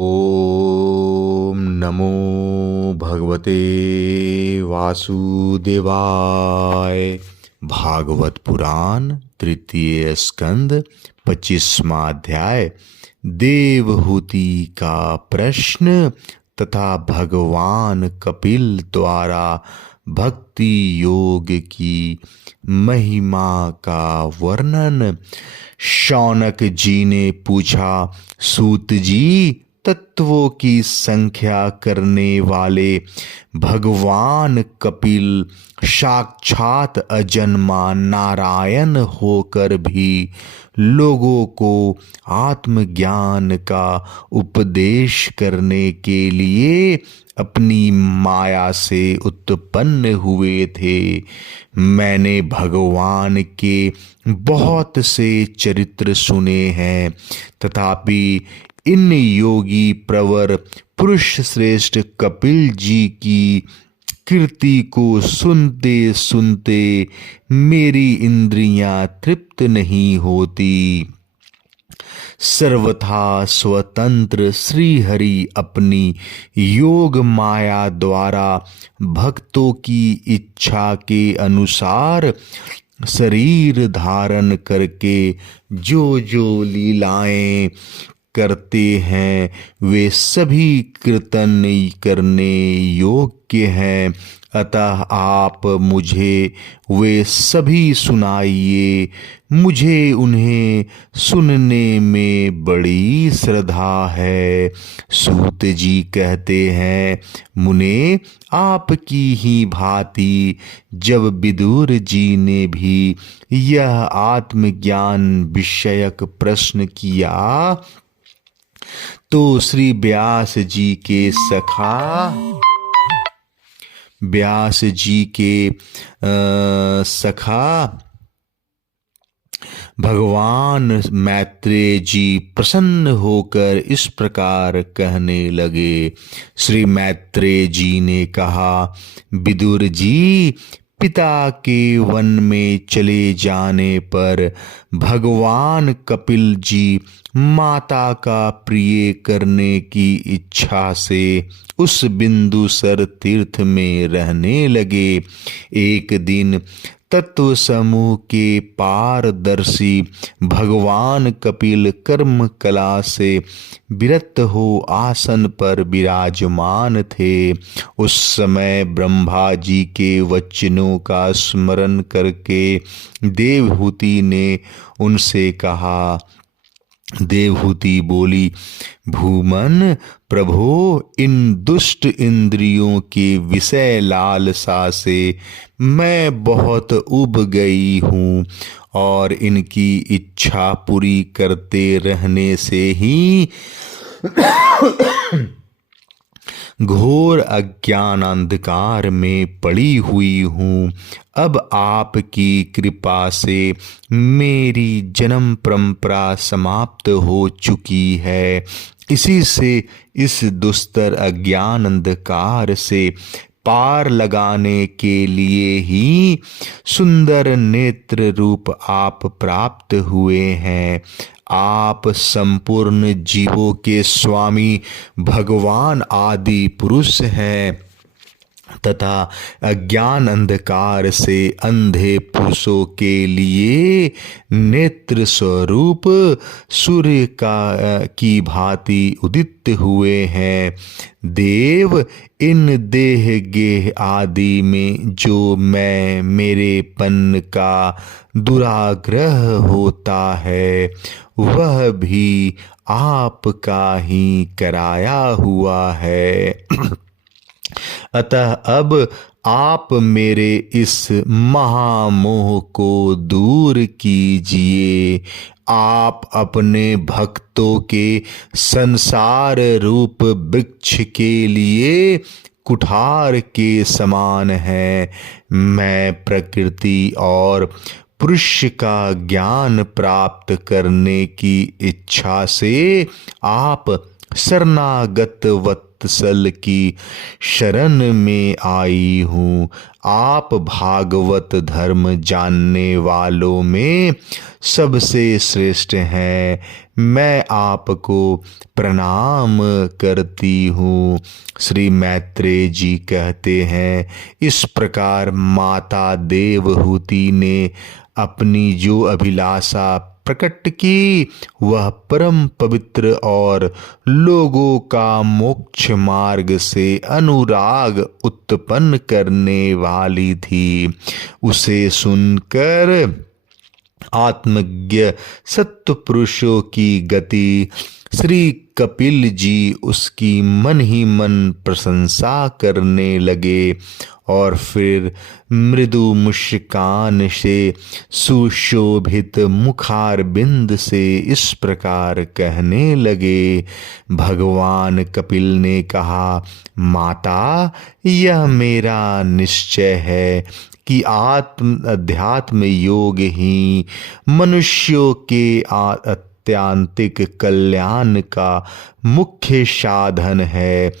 ओम नमो भगवते वासुदेवाय। भागवत पुराण तृतीय स्कंद 25वां अध्याय। देवहूति का प्रश्न तथा भगवान कपिल द्वारा भक्ति योग की महिमा का वर्णन। शौनक जी ने पूछा, सूत जी, तत्वों की संख्या करने वाले भगवान कपिल साक्षात अजन्मा नारायण होकर भी लोगों को आत्मज्ञान का उपदेश करने के लिए अपनी माया से उत्पन्न हुए थे। मैंने भगवान के बहुत से चरित्र सुने हैं, तथापि इन योगी प्रवर पुरुष श्रेष्ठ कपिल जी की कीर्ति को सुनते सुनते मेरी इंद्रियां तृप्त नहीं होती। सर्वथा स्वतंत्र श्री हरि अपनी योग माया द्वारा भक्तों की इच्छा के अनुसार शरीर धारण करके जो जो लीलाएं करते हैं वे सभी कीर्तन करने योग्य हैं। अतः आप मुझे वे सभी सुनाइए, मुझे उन्हें सुनने में बड़ी श्रद्धा है। सूत जी कहते हैं, मुने, आपकी ही भांति जब विदुर जी ने भी यह आत्मज्ञान विषयक प्रश्न किया तो श्री व्यास जी के सखा भगवान मैत्रेय जी प्रसन्न होकर इस प्रकार कहने लगे। श्री मैत्रेय जी ने कहा, विदुर जी, पिता के वन में चले जाने पर भगवान कपिल जी माता का प्रिय करने की इच्छा से उस बिंदुसर तीर्थ में रहने लगे। एक दिन तत्व समूह के पारदर्शी भगवान कपिल कर्म कला से विरत हो आसन पर विराजमान थे। उस समय ब्रह्मा जी के वचनों का स्मरण करके देवहूति ने उनसे कहा। देवहूति बोली, भूमन प्रभो, इन दुष्ट इंद्रियों के विषय लालसा से मैं बहुत उब गई हूँ और इनकी इच्छा पूरी करते रहने से ही घोर अज्ञान अंधकार में पड़ी हुई हूँ। अब आपकी कृपा से मेरी जन्म परंपरा समाप्त हो चुकी है। इसी से इस दुस्तर अज्ञान अंधकार से पार लगाने के लिए ही सुंदर नेत्र रूप आप प्राप्त हुए हैं। आप संपूर्ण जीवों के स्वामी भगवान आदि पुरुष हैं तथा अज्ञान अंधकार से अंधे पुरुषों के लिए नेत्र स्वरूप सूर्य की भांति उदित हुए हैं। देव, इन देह गेह आदि में जो मैं मेरेपन का दुराग्रह होता है वह भी आपका ही कराया हुआ है। अतः अब आप मेरे इस महामोह को दूर कीजिए। आप अपने भक्तों के संसार रूप वृक्ष के लिए कुठार के समान हैं। मैं प्रकृति और पुरुष का ज्ञान प्राप्त करने की इच्छा से आप शरणागत वत्सल की शरण में आई हूँ। आप भागवत धर्म जानने वालों में सबसे श्रेष्ठ हैं। मैं आपको प्रणाम करती हूँ। श्री मैत्रेय जी कहते हैं, इस प्रकार माता देवहूति ने अपनी जो अभिलाषा प्रकट की वह परम पवित्र और लोगों का मोक्ष मार्ग से अनुराग उत्पन्न करने वाली थी। उसे सुनकर आत्मज्ञ सत्व पुरुषों की गति श्री कपिल जी उसकी मन ही मन प्रशंसा करने लगे और फिर मृदु मुस्कान से सुशोभित मुखारबिंद से इस प्रकार कहने लगे। भगवान कपिल ने कहा, माता, यह मेरा निश्चय है कि अध्यात्म योग ही मनुष्यों के आत्यांतिक कल्याण का मुख्य साधन है।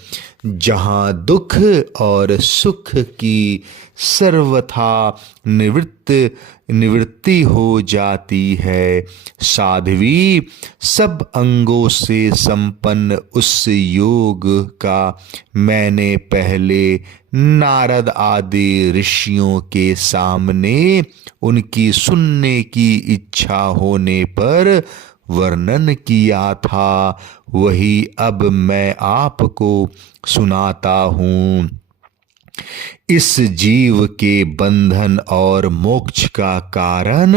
जहाँ दुख और सुख की सर्वथा निवृत्ति हो जाती है। साध्वी, सब अंगों से संपन्न उस योग का मैंने पहले नारद आदि ऋषियों के सामने उनकी सुनने की इच्छा होने पर वर्णन किया था, वही अब मैं आपको सुनाता हूँ। इस जीव के बंधन और मोक्ष का कारण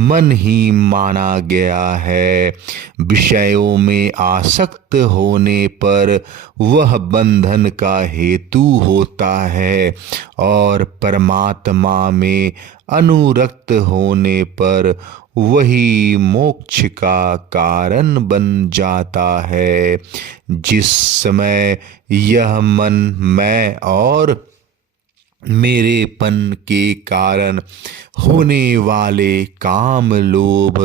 मन ही माना गया है। विषयों में आसक्त होने पर वह बंधन का हेतु होता है और परमात्मा में अनुरक्त होने पर वही मोक्ष का कारण बन जाता है। जिस समय यह मन मैं और मेरेपन के कारण होने वाले काम, लोभ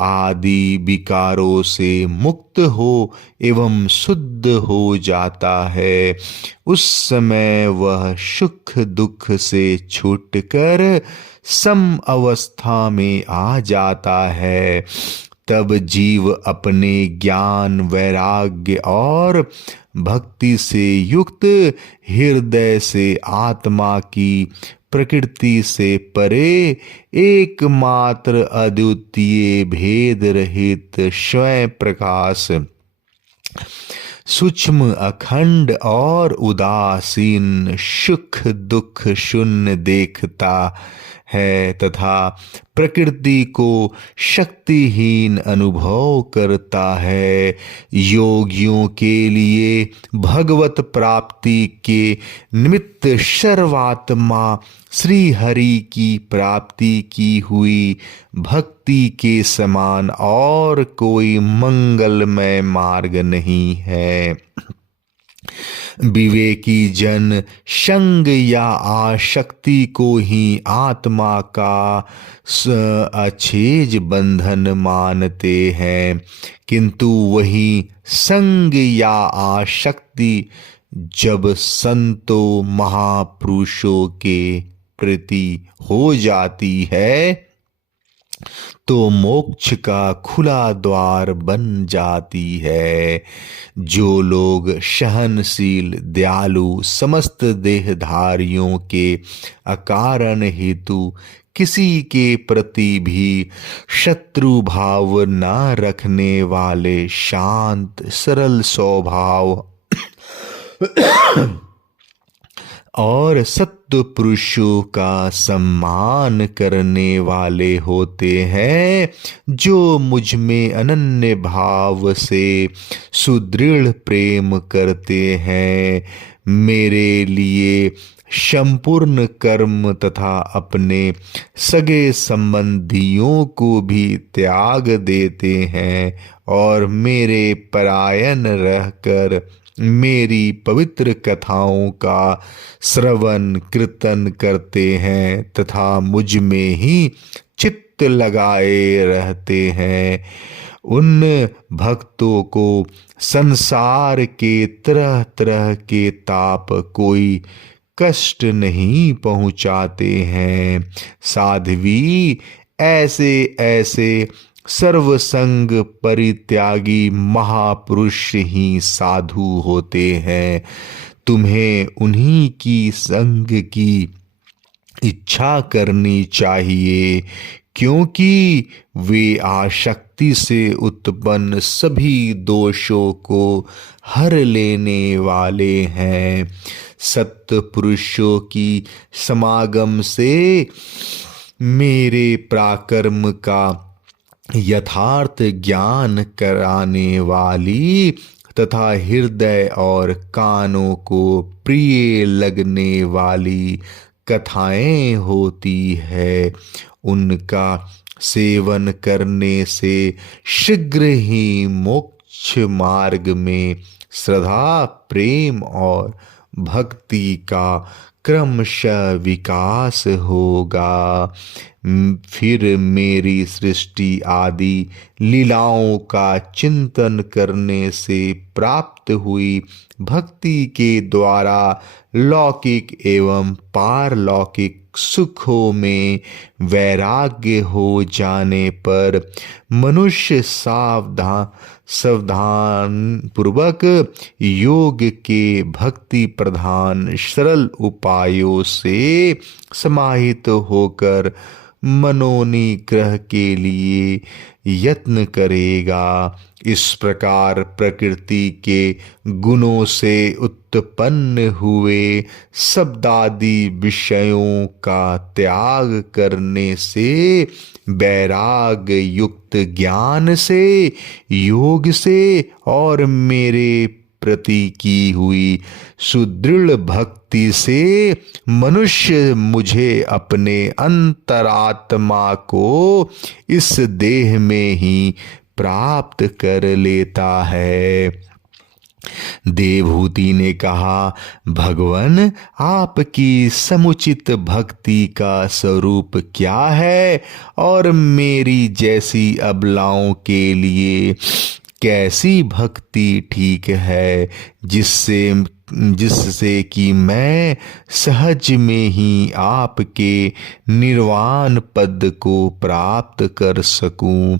आदि विकारों से मुक्त हो एवं शुद्ध हो जाता है, उस समय वह सुख दुख से छूटकर सम अवस्था में आ जाता है। तब जीव अपने ज्ञान, वैराग्य और भक्ति से युक्त हृदय से आत्मा की प्रकृति से परे एकमात्र अद्वितीय भेद रहित स्वयं प्रकाश, सूक्ष्म, अखंड और उदासीन, सुख दुख शून्य देखता है तथा प्रकृति को शक्तिहीन अनुभव करता है। योगियों के लिए भगवत प्राप्ति के निमित्त सर्वात्मा श्री हरि की प्राप्ति की हुई भक्ति के समान और कोई मंगलमय मार्ग नहीं है। विवेकी जन संग या आसक्ति को ही आत्मा का अछेज बंधन मानते हैं, किंतु वही संग या आसक्ति जब संतों महापुरुषों के प्रति हो जाती है तो मोक्ष का खुला द्वार बन जाती है। जो लोग सहनशील, दयालु, समस्त देहधारियों के अकारण हेतु किसी के प्रति भी शत्रु भाव न रखने वाले, शांत सरल स्वभाव और सत्व पुरुषों का सम्मान करने वाले होते हैं, जो मुझ में अनन्य भाव से सुदृढ़ प्रेम करते हैं, मेरे लिए संपूर्ण कर्म तथा अपने सगे संबंधियों को भी त्याग देते हैं और मेरे परायण रहकर मेरी पवित्र कथाओं का श्रवण कीर्तन करते हैं तथा मुझ में ही चित्त लगाए रहते हैं। उन भक्तों को संसार के तरह तरह के ताप कोई कष्ट नहीं पहुंचाते हैं। साध्वी, ऐसे ऐसे सर्वसंग परित्यागी महापुरुष ही साधु होते हैं। तुम्हें उन्हीं की संग की इच्छा करनी चाहिए, क्योंकि वे आसक्ति से उत्पन्न सभी दोषों को हर लेने वाले हैं। सत्पुरुषों की समागम से मेरे पराक्रम का यथार्थ ज्ञान कराने वाली तथा हृदय और कानों को प्रिय लगने वाली कथाएं होती है। उनका सेवन करने से शीघ्र ही मोक्ष मार्ग में श्रद्धा, प्रेम और भक्ति का क्रमशः विकास होगा। फिर मेरी सृष्टि आदि लीलाओं का चिंतन करने से प्राप्त हुई भक्ति के द्वारा लौकिक एवं पारलौकिक सुखों में वैराग्य हो जाने पर मनुष्य सावधान पूर्वक योग के भक्ति प्रधान सरल उपायों से समाहित होकर मनोनिग्रह के लिए यत्न करेगा। इस प्रकार प्रकृति के गुणों से उत्पन्न हुए शब्दादि विषयों का त्याग करने से वैराग युक्त ज्ञान से, योग से और मेरे प्रति की हुई सुदृढ़ भक्ति से मनुष्य मुझे अपने अंतरात्मा को इस देह में ही प्राप्त कर लेता है। देवहूति ने कहा, भगवन आपकी समुचित भक्ति का स्वरूप क्या है और मेरी जैसी अबलाओं के लिए कैसी भक्ति ठीक है, जिससे कि मैं सहज में ही आपके निर्वाण पद को प्राप्त कर सकूं।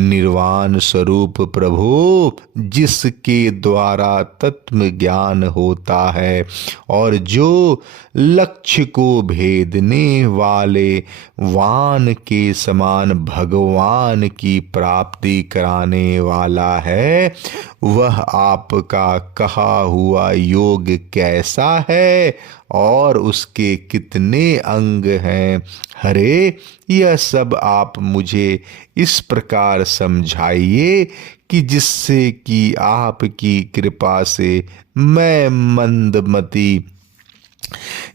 निर्वाण स्वरूप प्रभु, जिसके द्वारा तत्व ज्ञान होता है और जो लक्ष्य को भेदने वाले वान के समान भगवान की प्राप्ति कराने वाला है, वह आपका कहा हुआ योग कैसा है और उसके कितने अंग हैं। हरे, यह सब आप मुझे इस प्रकार समझाइए कि जिससे कि आपकी कृपा से मैं मंदमती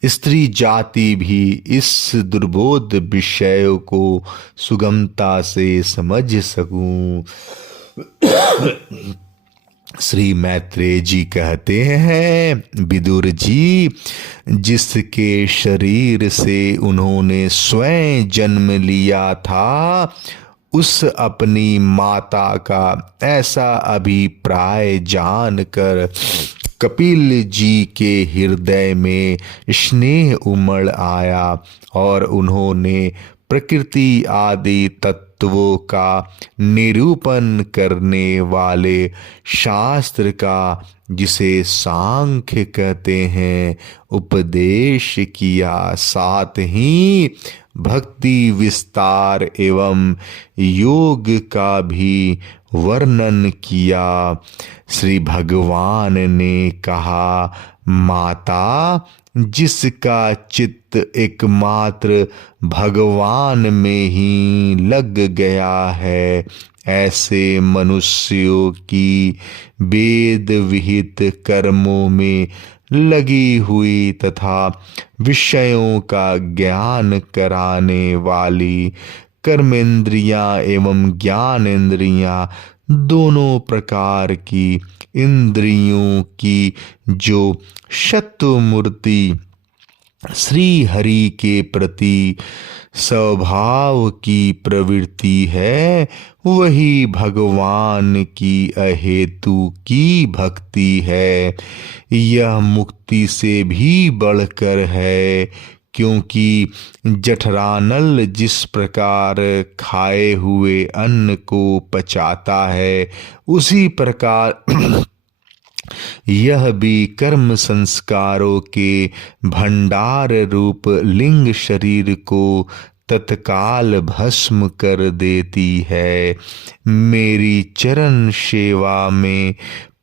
स्त्री जाति भी इस दुर्बोध विषय को सुगमता से समझ सकूं। श्री मैत्रेय जी कहते हैं, विदुर जी, जिसके शरीर से उन्होंने स्वयं जन्म लिया था, उस अपनी माता का ऐसा अभिप्राय जानकर कपिल जी के हृदय में स्नेह उमड़ आया और उन्होंने प्रकृति आदि तत्वों का निरूपण करने वाले शास्त्र का, जिसे सांख्य कहते हैं, उपदेश किया। साथ ही भक्ति विस्तार एवं योग का भी वर्णन किया। श्री भगवान ने कहा, माता, जिसका चित्त एकमात्र भगवान में ही लग गया है, ऐसे मनुष्यों की वेद विहित कर्मों में लगी हुई तथा विषयों का ज्ञान कराने वाली कर्मेंद्रियां एवं ज्ञानेंद्रियां, दोनों प्रकार की इंद्रियों की जो शत्रुमूर्ति श्री हरि के प्रति स्वभाव की प्रवृत्ति है, वही भगवान की अहेतु की भक्ति है। यह मुक्ति से भी बढ़कर है, क्योंकि जठरानल जिस प्रकार खाए हुए अन्न को पचाता है, उसी प्रकार यह भी कर्म संस्कारों के भंडार रूप लिंग शरीर को तत्काल भस्म कर देती है। मेरी चरण सेवा में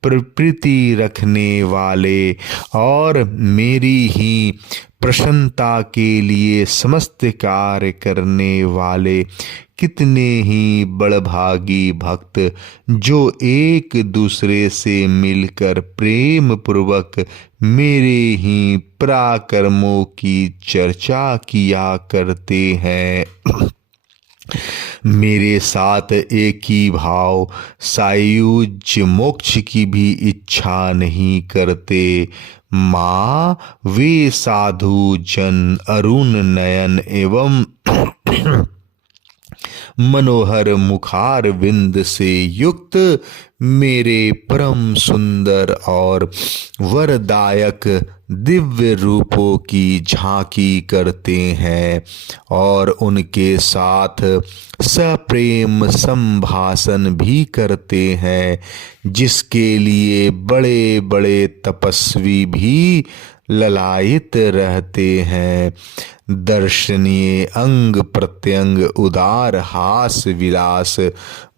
प्रवृत्ति रखने वाले और मेरी ही प्रसन्नता के लिए समस्त कार्य करने वाले कितने ही बड़भागी भक्त, जो एक दूसरे से मिलकर प्रेम पूर्वक मेरे ही पराक्रमों की चर्चा किया करते हैं। मेरे साथ एक ही भाव सायुज्य मोक्ष की भी इच्छा नहीं करते। माँ, वे साधु जन अरुण नयन एवं मनोहर मुखार विंद से युक्त मेरे परम सुंदर और वरदायक दिव्य रूपों की झांकी करते हैं और उनके साथ सप्रेम संभाषण भी करते हैं, जिसके लिए बड़े बड़े तपस्वी भी ललायित रहते हैं। दर्शनीय अंग प्रत्यंग उदार हास विलास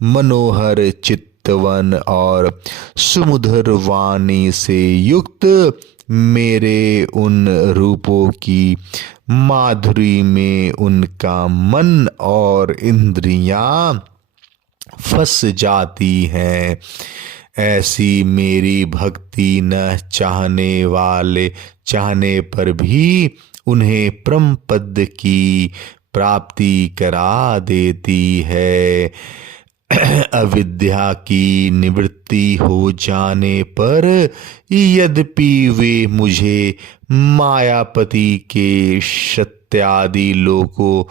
मनोहर चित्तवन और सुमधुर वाणी से युक्त मेरे उन रूपों की माधुरी में उनका मन और इंद्रियां फंस जाती हैं। ऐसी मेरी भक्ति न चाहने पर भी उन्हें परम पद की प्राप्ति करा देती है। अविद्या की निवृत्ति हो जाने पर यद्यपि वे मुझे मायापति के सत्यादि लोकों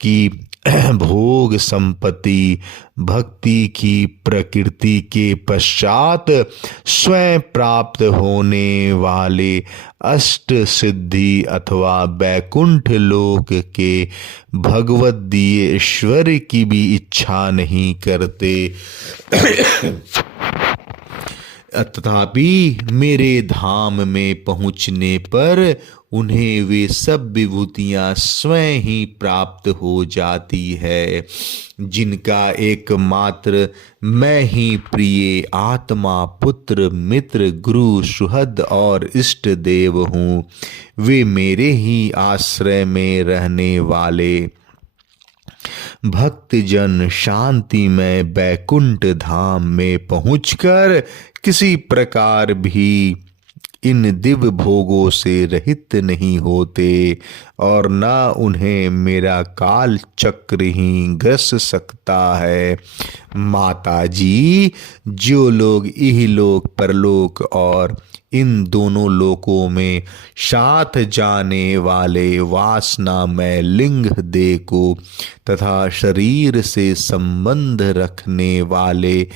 की भोग संपत्ति भक्ति की प्रकृति के पश्चात स्वयं प्राप्त होने वाले अष्ट सिद्धि अथवा बैकुंठ लोक के भगवत दिए ईश्वर की भी इच्छा नहीं करते, तथापि मेरे धाम में पहुँचने पर उन्हें वे सब विभूतियां स्वयं ही प्राप्त हो जाती है, जिनका एकमात्र मैं ही प्रिय आत्मा पुत्र मित्र गुरु सुहृद और इष्ट देव हूँ। वे मेरे ही आश्रय में रहने वाले भक्तजन शांति में बैकुंठ धाम में पहुंचकर किसी प्रकार भी इन दिव्य भोगों से रहित नहीं होते और न उन्हें मेरा काल चक्र ही ग्रस सकता है। माता जी, जो लोग इहलोक परलोक और इन दोनों लोकों में साथ जाने वाले वासना में लिंग देह को तथा शरीर से संबंध रखने वाले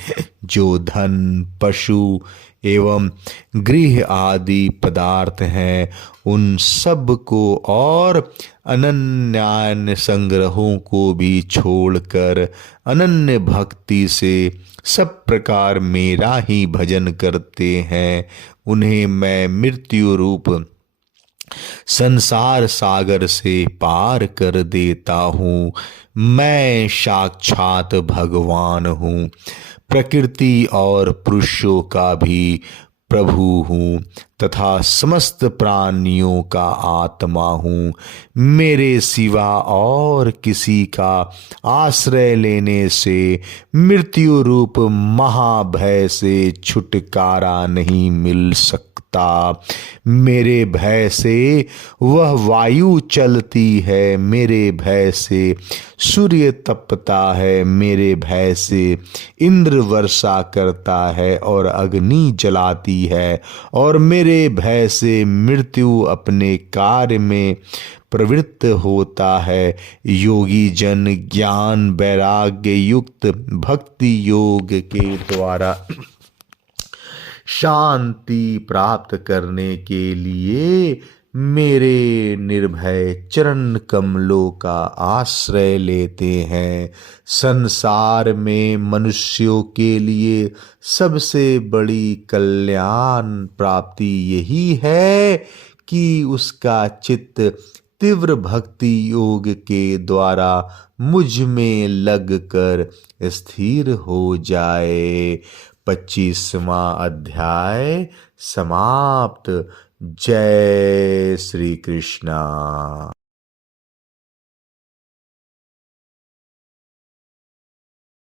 जो धन पशु एवं गृह आदि पदार्थ हैं, उन सब को और अनन्य संग्रहों को भी छोड़कर अनन्य भक्ति से सब प्रकार मेरा ही भजन करते हैं, उन्हें मैं मृत्यु रूप संसार सागर से पार कर देता हूँ। मैं साक्षात भगवान हूँ, प्रकृति और पुरुषों का भी प्रभु हूँ तथा समस्त प्राणियों का आत्मा हूँ। मेरे सिवा और किसी का आश्रय लेने से मृत्यु रूप महाभय से छुटकारा नहीं मिल सकता। मेरे भय से वह वायु चलती है, मेरे भय से सूर्य तपता है, मेरे भय से इंद्र वर्षा करता है और अग्नि जलाती है, और मेरे भय से मृत्यु अपने कार्य में प्रवृत्त होता है। योगी जन ज्ञान वैराग्य युक्त भक्ति योग के द्वारा शांति प्राप्त करने के लिए मेरे निर्भय चरण कमलों का आश्रय लेते हैं। संसार में मनुष्यों के लिए सबसे बड़ी कल्याण प्राप्ति यही है कि उसका चित्त तीव्र भक्ति योग के द्वारा मुझ में लगकर स्थिर हो जाए। 25वां अध्याय समाप्त। जय श्री कृष्णा।